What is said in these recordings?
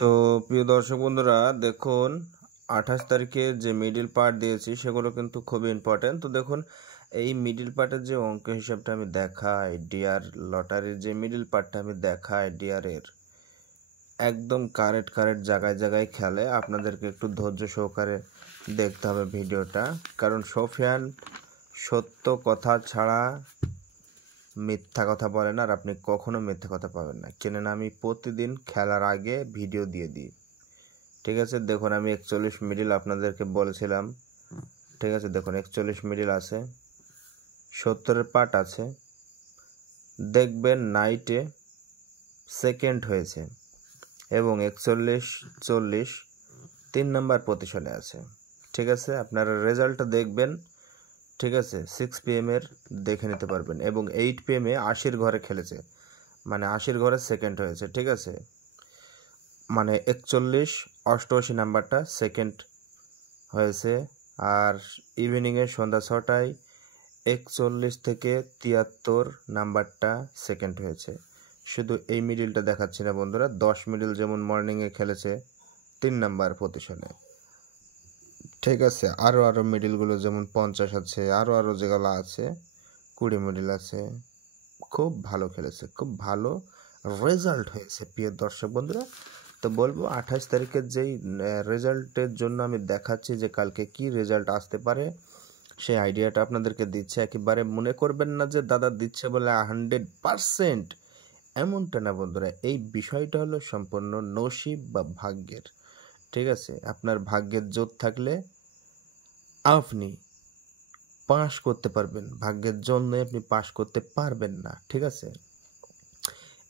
তো প্রিয় দর্শক বন্ধুরা দেখুন 28 তারিখে যে মিডল পার্ট দিয়েছি সেগুলো কিন্তু খুবই ইম্পর্টেন্ট। তো দেখুন এই মিডল পার্টের যে অঙ্ক হিসাবটা আমি দেখাই, ডিআর লটারির যে মিডল পার্টটা আমি দেখাই ডিআরের একদম কারেক্ট জায়গায় জায়গায় খেলে। আপনাদেরকে একটু ধৈর্য সহকারে দেখতে হবে ভিডিওটা, কারণ সোফিয়ান সত্য কথা ছাড়া মিথ্যা কথা বলে না, আর আপনি কখনো মিথ্যা কথা পাবেন না। কেননা আমি প্রতিদিন খেলার আগে ভিডিও দিয়ে দিই। ঠিক আছে, দেখুন আমি 41 মিডল আপনাদেরকে বলেছিলাম। ঠিক আছে, দেখুন 41 মিডল আছে, 70-এর পার্ট আছে। দেখবেন নাইটে সেকেন্ড হয়েছে এবং 41-40 3 নম্বর পজিশনে আছে। ঠিক আছে, আপনারা রেজাল্টটা দেখবেন। ঠিক আছে, 6 PM এর দেখে নিতে পারবেন এবং 8 PM 80-র ঘরে খেলেছে, মানে 80-র ঘরে সেকেন্ড হয়েছে। ঠিক আছে, মানে 41-88 নাম্বারটা সেকেন্ড হয়েছে। আর ইভিনিংয়ে সন্ধ্যা 6টায় 41 থেকে 73 নাম্বারটা সেকেন্ড হয়েছে। শুধু এই মিডিলটা দেখাচ্ছি না বন্ধুরা, 10 মিডিল যেমন মর্নিংয়ে খেলেছে 3 নাম্বার পজিশনে। ঠিক আছে, আরও মিডিলগুলো যেমন 50 আছে, আরও যেগুলো আছে 20 মিডিল আছে, খুব ভালো খেলেছে, খুব ভালো রেজাল্ট হয়েছে প্রিয় দর্শক বন্ধুরা। তো বলবো 28 তারিখের যেই রেজাল্টের জন্য আমি দেখাচ্ছি যে কালকে কি রেজাল্ট আসতে পারে, সেই আইডিয়াটা আপনাদেরকে দিচ্ছে। একেবারে মনে করবেন না যে দাদা দিচ্ছে বলে 100%, এমনটা না বন্ধুরা। এই বিষয়টা হলো সম্পূর্ণ নসিব বা ভাগ্যের। ঠিক আছে, আপনার ভাগ্যের জোর থাকলে আপনি পাস করতে পারবেন, ভাগ্যের জন্য আপনি পাস করতে পারবেন না। ঠিক আছে,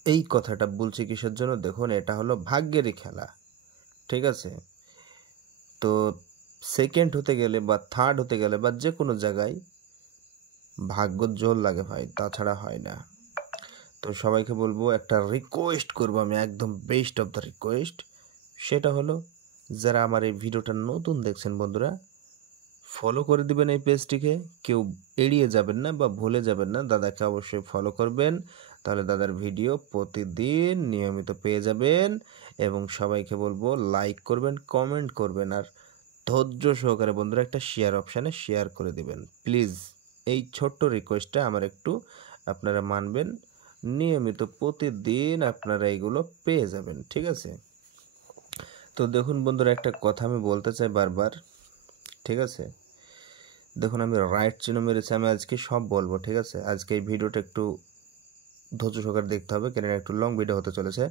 এই কথাটা বলছি কিসের জন্য, দেখুন এটা হলো ভাগ্যেরই খেলা। ঠিক আছে, তো সেকেন্ড হতে গেলে বা থার্ড হতে গেলে বা যে কোনো জায়গায় ভাগ্য জোর লাগে ভাই, তাছাড়া হয় না। তো সবাইকে বলবো, একটা রিকোয়েস্ট করবো আমি, একদম বেস্ট অফ দ্য রিকোয়েস্ট, সেটা হলো যারা আমার এই ভিডিওটা নতুন দেখছেন বন্ধুরা, ফলো করে দিবেন এই পেজটিকে। কেউ এড়িয়ে যাবেন না বা ভুলে যাবেন না, দাদাকে অবশ্যই ফলো করবেন, তাহলে দাদার ভিডিও প্রতিদিন নিয়মিত পেয়ে যাবেন। এবং সবাইকে বলবো লাইক করবেন, কমেন্ট করবেন, আর ধৈর্য সহকারে বন্ধুরা একটা শেয়ার অপশানে শেয়ার করে দিবেন প্লিজ। এই ছোট্ট রিকোয়েস্টটা আমার একটু আপনারা মানবেন, নিয়মিত প্রতিদিন আপনারা এইগুলো পেয়ে যাবেন। ঠিক আছে, তো দেখুন বন্ধুরা একটা কথা আমি বলতে চাই বারবার। ঠিক আছে, দেখুন আমি রাইট চিহ্ন মেরেছি, আমি আজকে সব বলবো। ঠিক আছে, আজকে এই ভিডিওটা একটু ধৈর্য সহকারে দেখতে হবে, কেন একটু লং ভিডিও হতে চলেছে।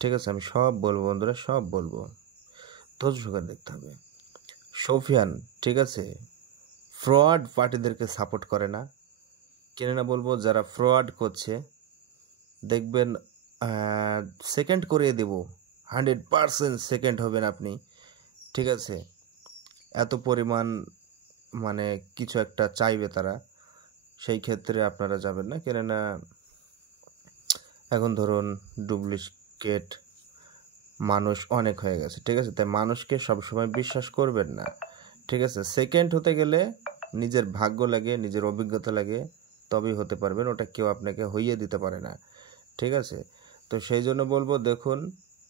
ঠিক আছে, আমি সব বলবো বন্ধুরা, সব বলবো, ধৈর্য সহকারে দেখতে হবে। সোফিয়ান, ঠিক আছে, ফ্রড পার্টিদেরকে সাপোর্ট করে না। কেন না বলবো, যারা ফ্রড করছে দেখবেন সেকেন্ড করিয়ে দেব, 100% সেকেন্ড হবেন আপনি। ঠিক আছে, এত পরিমাণ মানে কিছু একটা চাইবে তারা, সেই ক্ষেত্রে আপনারা যাবেন না। কেননা এখন ধরুন ডুপ্লিকেট মানুষ অনেক হয়ে গেছে। ঠিক আছে, তাই মানুষকে সবসময় বিশ্বাস করবেন না। ঠিক আছে, সেকেন্ড হতে গেলে নিজের ভাগ্য লাগে, নিজের অভিজ্ঞতা লাগে, তবেই হতে পারবেন, ওটা কেউ আপনাকে হইয়ে দিতে পারে না। ঠিক আছে, তো সেই জন্য বলবো, দেখুন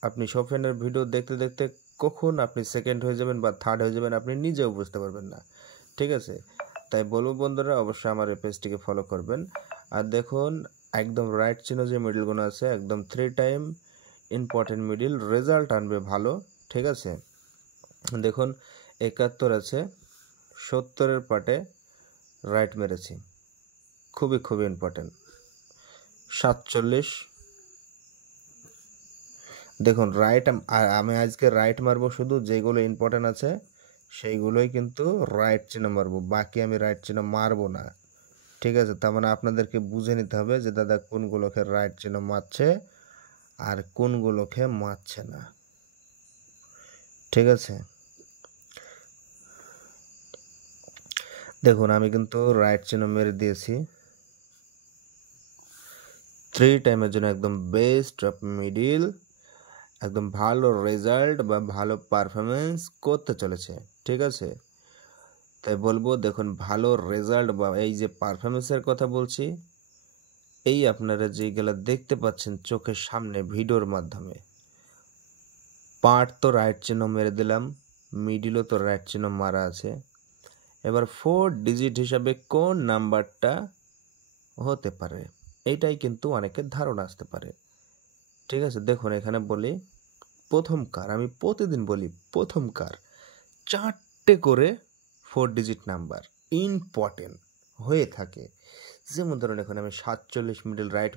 আপনি সোফিয়ানের ভিডিও দেখতে দেখতে কখন আপনি সেকেন্ড হয়ে যাবেন বা থার্ড হয়ে যাবেন আপনি নিজেও বুঝতে পারবেন না। ঠিক আছে, তাই বলবো বন্ধুরা অবশ্যই আমার এই পেজটিকে ফলো করবেন। আর দেখুন একদম রাইট চিহ্ন যে মিডিলগুলো আছে, একদম 3 টাইম ইম্পর্টেন্ট মিডিল, রেজাল্ট আনবে ভালো। ঠিক আছে, দেখুন 71 আছে, 70-এর পার্টে রাইট মেরেছি, খুবই ইম্পর্টেন্ট। 47, দেখুন রাইট, আমি আজকে রাইট মারবো, শুধু যেগুলো ইম্পর্টেন্ট আছে সেইগুলোই কিন্তু রাইট চিহ্ন মারবো, বাকি আমি রাইট চিহ্ন মারবো না। ঠিক আছে, তার মানে আপনাদেরকে বুঝে নিতে হবে যে দাদা কোনগুলোকে রাইট চিহ্ন মারছে আর কোনগুলোকে মারছে না। ঠিক আছে, দেখুন আমি কিন্তু রাইট চিহ্ন মেরে দিয়েছি 3 টাইমের জন্য, একদম বেস্ট অফ মিডিল, একদম ভালো রেজাল্ট বা ভালো পারফরমেন্স করতে চলেছে। ঠিক আছে, তাই বলবো দেখুন ভালো রেজাল্ট বা এই যে পারফরমেন্সের কথা বলছি, এই আপনারা যেগুলো দেখতে পাচ্ছেন চোখের সামনে ভিডিওর মাধ্যমে, পার্ট তো রাইট চিহ্ন মেরে দিলাম, মিডিলও তো রাইট চিহ্ন মারা আছে। এবার 4 ডিজিট হিসাবে কোন নাম্বারটা হতে পারে, এইটাই কিন্তু অনেকের ধারণা আসতে পারে। ঠিক আছে, দেখুন এখানে বলি প্রথমকার, আমি প্রতিদিন বলি প্রথমকার 4টে করে 4 ডিজিট নাম্বার ইম্পর্টেন্ট হয়ে থাকে। যেমন ধরুন এখানে আমি 47 মিডল রাইট